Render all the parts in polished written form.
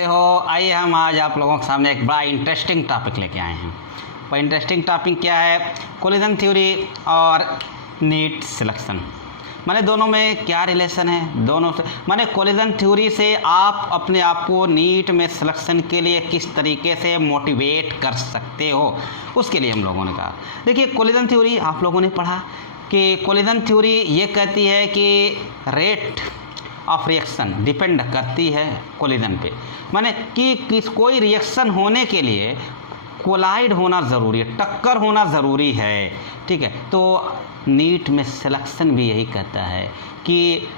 कैसे हो। आइए हम आज आप लोगों के सामने एक बड़ा इंटरेस्टिंग टॉपिक लेके आए हैं। वो इंटरेस्टिंग टॉपिक क्या है? कोलिजन थ्योरी और नीट सिलेक्शन। माने दोनों में क्या रिलेशन है? दोनों से माने कोलिजन थ्योरी से आप अपने आप को नीट में सिलेक्शन के लिए किस तरीके से मोटिवेट कर सकते हो, उसके लिए हम लोगों ने कहा। देखिए, कोलिजन थ्योरी आप लोगों ने पढ़ा कि कोलिजन थ्योरी ये कहती है कि रेट ऑफ रिएक्शन डिपेंड करती है कोलिजन पे। माने कि कोई रिएक्शन होने के लिए कोलाइड होना ज़रूरी है, टक्कर होना ज़रूरी है। ठीक है, तो नीट में सिलेक्शन भी यही कहता है कि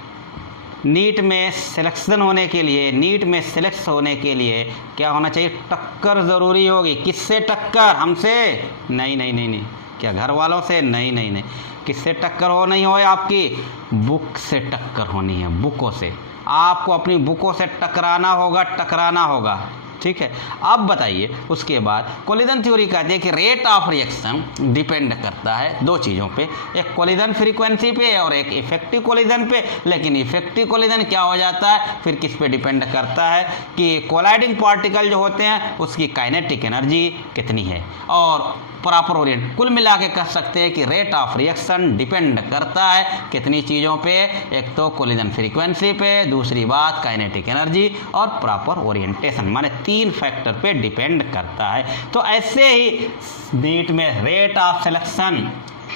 नीट में सिलेक्शन होने के लिए, नीट में सिलेक्ट होने के लिए क्या होना चाहिए? टक्कर ज़रूरी होगी। किससे टक्कर? हमसे? नहीं नहीं नहीं नहीं। क्या घर वालों से? नहीं नहीं नहीं। किससे टक्कर हो नहीं हो? आपकी बुक से टक्कर होनी है, बुकों से। आपको अपनी बुकों से टकराना होगा। ठीक है, अब बताइए, उसके बाद कोलिजन थ्योरी कहती है कि रेट ऑफ रिएक्शन डिपेंड करता है दो चीज़ों पे, एक कोलिजन फ्रीक्वेंसी पे और एक इफेक्टिव कोलिजन पे। लेकिन इफेक्टिव कोलिजन क्या हो जाता है फिर? किस पे डिपेंड करता है कि कोलाइडिंग पार्टिकल जो होते हैं उसकी काइनेटिक एनर्जी कितनी है और प्रॉपर ओरिएंट। कुल मिला के कह सकते हैं कि रेट ऑफ रिएक्शन डिपेंड करता है कितनी चीज़ों पे? एक तो कोलिजन फ्रीक्वेंसी पे, दूसरी बात काइनेटिक एनर्जी और प्रॉपर ओरिएंटेशन। माने 3 फैक्टर पे डिपेंड करता है। तो ऐसे ही नीट में rate of selection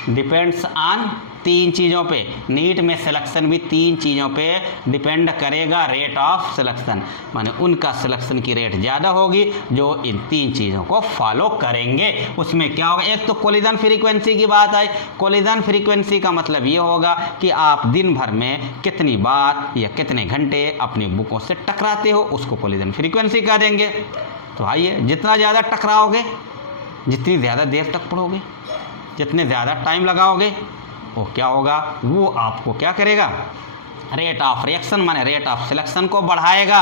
depends on 3 चीज़ों पे। नीट में सिलेक्शन भी 3 चीज़ों पे डिपेंड करेगा, रेट ऑफ सिलेक्शन। माने उनका सिलेक्शन की रेट ज़्यादा होगी जो इन 3 चीज़ों को फॉलो करेंगे। उसमें क्या होगा? एक तो कोलिजन फ्रीक्वेंसी की बात आई। कोलिजन फ्रीक्वेंसी का मतलब ये होगा कि आप दिन भर में कितनी बार या कितने घंटे अपनी बुकों से टकराते हो, उसको कोलिजन फ्रीक्वेंसी कह देंगे। तो आइए, जितना ज़्यादा टकराओगे, जितनी ज़्यादा देर तक पढ़ोगे, जितने ज़्यादा टाइम लगाओगे, वो क्या होगा? वो आपको क्या करेगा? रेट ऑफ रिएक्शन माने रेट ऑफ सिलेक्शन को बढ़ाएगा।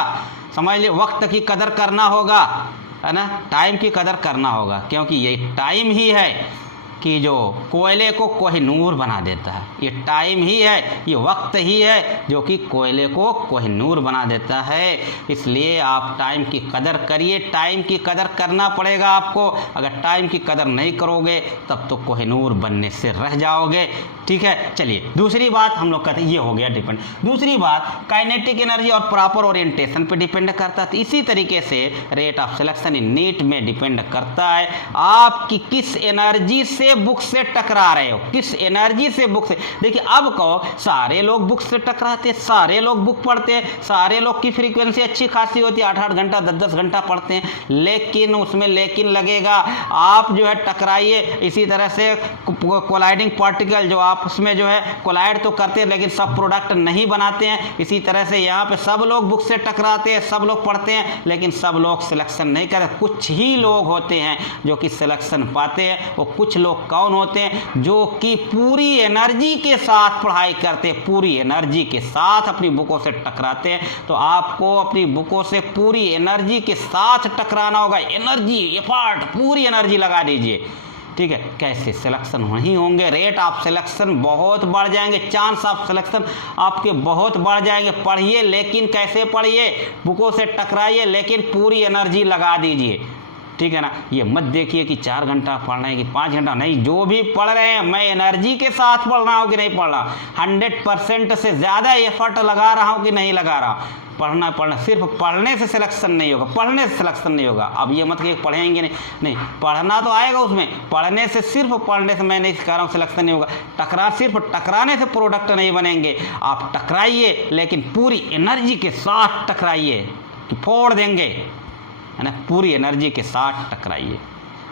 समझ लीजिए, वक्त की कदर करना होगा, है ना, टाइम की कदर करना होगा, क्योंकि ये टाइम ही है कि जो कोयले को कोहिनूर बना देता है। ये टाइम ही है, ये वक्त ही है जो कि कोयले को कोहिनूर बना देता है। इसलिए आप टाइम की कदर करिए, टाइम की कदर करना पड़ेगा आपको। अगर टाइम की कदर नहीं करोगे तब तो कोहिनूर बनने से रह जाओगे। ठीक है, चलिए दूसरी बात हम लोग कहते हैं, ये हो गया डिपेंड। दूसरी बात काइनेटिक एनर्जी और प्रॉपर ओरिएंटेशन पे डिपेंड करता है। इसी तरीके से rate of selection in NEET में डिपेंड करता है आपकी किस एनर्जी से बुक से टकरा रहे हो, किस एनर्जी से बुक से। देखिए, अब कहो सारे लोग बुक से टकराते हैं, सारे लोग बुक पढ़ते हैं, सारे लोग की फ्रीक्वेंसी अच्छी खासी होती है, 8-8 घंटा 10-10 घंटा पढ़ते हैं, लेकिन उसमें लेकिन लगेगा। आप जो है टकराइए, इसी तरह से कोलाइडिंग पार्टिकल जो आपस में जो है कोलाइड तो करते हैं लेकिन सब प्रोडक्ट नहीं बनाते हैं। इसी तरह से यहाँ पे सब लोग बुक से टकराते हैं, सब लोग पढ़ते हैं, लेकिन सब लोग सिलेक्शन नहीं करते। कुछ ही लोग होते हैं जो कि सिलेक्शन पाते हैं। वो कुछ लोग कौन होते हैं? जो कि पूरी एनर्जी के साथ पढ़ाई करते हैं, पूरी एनर्जी के साथ अपनी बुकों से टकराते हैं। तो आपको अपनी बुकों से पूरी एनर्जी के साथ टकराना होगा। एनर्जी एफर्ट, पूरी एनर्जी लगा दीजिए। ठीक है, कैसे सिलेक्शन नहीं होंगे? रेट ऑफ सिलेक्शन बहुत बढ़ जाएंगे, चांस ऑफ सिलेक्शन आपके बहुत बढ़ जाएंगे। पढ़िए, लेकिन कैसे पढ़िए? बुकों से टकराइए लेकिन पूरी एनर्जी लगा दीजिए। ठीक है ना, ये मत देखिए कि 4 घंटा पढ़ना है कि 5 घंटा, नहीं। जो भी पढ़ रहे हैं, मैं एनर्जी के साथ पढ़ रहा हूँ कि नहीं पढ़ रहा, 100% से ज़्यादा एफर्ट लगा रहा हूँ कि नहीं लगा रहा। पढ़ना सिर्फ पढ़ने से सिलेक्शन नहीं होगा, पढ़ने से सिलेक्शन नहीं होगा। अब ये मत कि पढ़ेंगे नहीं, पढ़ना तो आएगा उसमें। पढ़ने से, सिर्फ पढ़ने से मैं नहीं सिखा रहा हूँ सिलेक्शन नहीं होगा। सिर्फ टकराने से प्रोडक्ट नहीं बनेंगे। आप टकराइए लेकिन पूरी एनर्जी के साथ टकराइए कि फोड़ देंगे, है ना, पूरी एनर्जी के साथ टकराइए।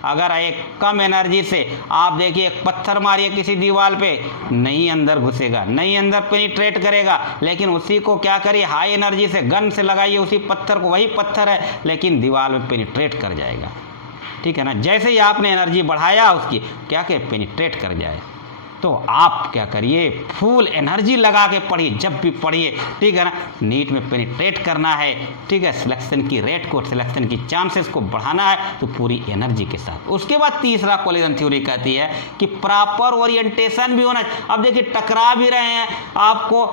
अगर एक कम एनर्जी से आप देखिए, एक पत्थर मारिए किसी दीवार पे, नहीं अंदर घुसेगा, नहीं अंदर पेनिट्रेट करेगा। लेकिन उसी को क्या करिए, हाई एनर्जी से गन से लगाइए उसी पत्थर को, वही पत्थर है लेकिन दीवार में पेनिट्रेट कर जाएगा। ठीक है ना, जैसे ही आपने एनर्जी बढ़ाया उसकी, क्या कि पेनिट्रेट कर जाए। तो आप क्या करिए, फुल एनर्जी लगा के पढ़िए जब भी पढ़िए। ठीक है ना, नीट में पेनिट्रेट करना है। ठीक है, सिलेक्शन की रेट को, सिलेक्शन की चांसेस को बढ़ाना है तो पूरी एनर्जी के साथ। उसके बाद तीसरा कोलिजन थ्योरी कहती है कि प्रॉपर ओरिएंटेशन भी होना। अब देखिए, टकरा भी रहे हैं, आपको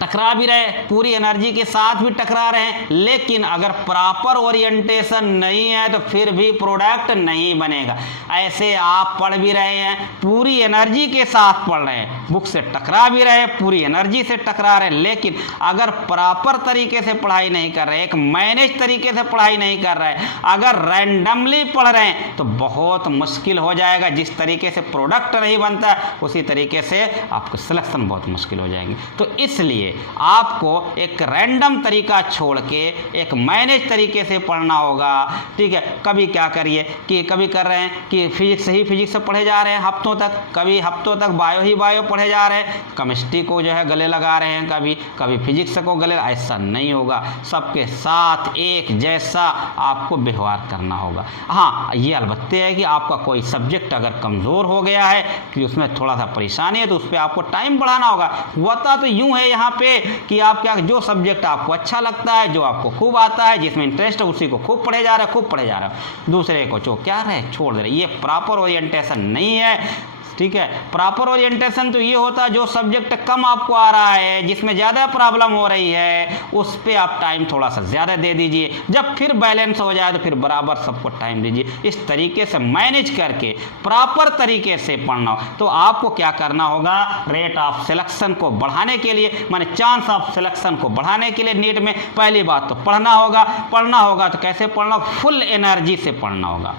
टकरा भी रहे, पूरी एनर्जी के साथ भी टकरा रहे हैं, लेकिन अगर प्रॉपर ओरिएंटेशन नहीं है तो फिर भी प्रोडक्ट नहीं बनेगा। ऐसे आप पढ़ भी रहे हैं, पूरी एनर्जी के साथ पढ़ रहे हैं, बुक से टकरा भी रहे हैं, पूरी एनर्जी से टकरा रहे हैं, लेकिन अगर प्रॉपर तरीके से पढ़ाई नहीं कर रहे, एक मैनेज तरीके से पढ़ाई नहीं कर रहे, अगर रैंडमली पढ़ रहे हैं तो बहुत मुश्किल हो जाएगा। जिस तरीके से प्रोडक्ट नहीं बनता उसी तरीके से आपको सिलेक्शन बहुत मुश्किल हो जाएंगे। तो इसलिए आपको एक रैंडम तरीका छोड़ के एक मैनेज तरीके से पढ़ना होगा। ठीक है, कभी क्या करिए कि कभी कर रहे हैं कि फिजिक्स ही फिजिक्स से पढ़े जा रहे हैं हफ्तों तक, कभी हफ्तों तक बायो ही बायो पढ़े जा रहे हैं, केमिस्ट्री को जो है गले लगा रहे हैं, कभी फिजिक्स को गले। ऐसा नहीं होगा, सबके साथ एक जैसा आपको व्यवहार करना होगा। हाँ, ये अलबत्ते है कि आपका कोई सब्जेक्ट अगर कमज़ोर हो गया है कि उसमें थोड़ा सा परेशानी है तो उस पर आपको टाइम बढ़ाना होगा। होता तो यूँ है यहाँ पे कि आप क्या, जो सब्जेक्ट आपको अच्छा लगता है, जो आपको खूब आता है, जिसमें इंटरेस्ट है, उसी को खूब पढ़े जा रहे हैं, खूब पढ़े जा रहे हैं, दूसरे को जो क्या रहे छोड़ दे रहे। ये प्रॉपर ओरिएंटेशन नहीं है। ठीक है, प्रॉपर ओरिएंटेशन तो ये होता है जो सब्जेक्ट कम आपको आ रहा है, जिसमें ज़्यादा प्रॉब्लम हो रही है, उस पर आप टाइम थोड़ा सा ज़्यादा दे दीजिए। जब फिर बैलेंस हो जाए तो फिर बराबर सबको टाइम दीजिए। इस तरीके से मैनेज करके प्रॉपर तरीके से पढ़ना हो तो आपको क्या करना होगा, रेट ऑफ सिलेक्शन को बढ़ाने के लिए, माने चांस ऑफ सिलेक्शन को बढ़ाने के लिए नीट में पहली बात तो पढ़ना होगा। तो कैसे पढ़ना होगा, फुल एनर्जी से पढ़ना होगा।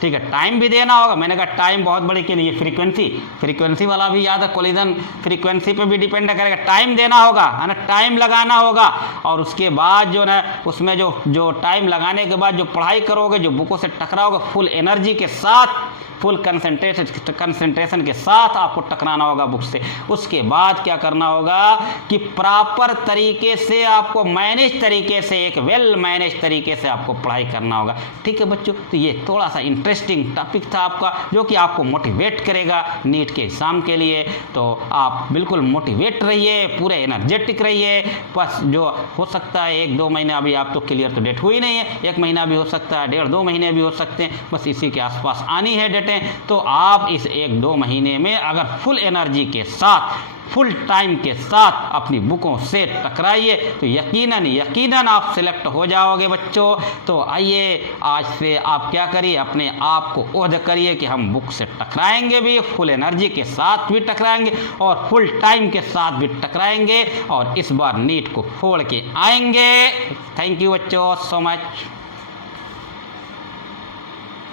ठीक है, टाइम भी देना होगा। मैंने कहा टाइम बहुत बड़ी के लिए फ्रीक्वेंसी वाला भी याद है, कोलिजन फ्रीक्वेंसी पे भी डिपेंड करेगा। टाइम देना होगा, है ना, टाइम लगाना होगा। और उसके बाद जो ना उसमें जो टाइम लगाने के बाद जो पढ़ाई करोगे, जो बुकों से टकराओगे, फुल एनर्जी के साथ, फुल कंसंट्रेशन के साथ आपको टकराना होगा बुक से। उसके बाद क्या करना होगा कि प्रॉपर तरीके से आपको मैनेज तरीके से, एक वेल मैनेज तरीके से आपको पढ़ाई करना होगा। ठीक है बच्चों, तो ये थोड़ा सा इंटरेस्टिंग टॉपिक था आपका, जो कि आपको मोटिवेट करेगा नीट के एग्ज़ाम के लिए। तो आप बिल्कुल मोटिवेट रहिए, पूरे एनर्जेटिक रहिए। बस जो हो सकता है 1-2 महीने, अभी आप तो क्लियर तो डेट हुई नहीं है, 1 महीना भी हो सकता है, 1.5-2 महीने भी हो सकते हैं, बस इसी के आसपास आनी है डेट। तो आप इस 1-2 महीने में अगर फुल एनर्जी के साथ, फुल टाइम के साथ अपनी बुकों से टकराइए तो यकीनन आप सिलेक्ट हो जाओगे बच्चों। तो आइए आज से आप क्या करिए, अपने आप को ओहद करिए कि हम बुक से टकराएंगे भी, फुल एनर्जी के साथ भी टकराएंगे और फुल टाइम के साथ भी टकराएंगे और इस बार नीट को फोड़ के आएंगे। थैंक यू बच्चों, सो मच।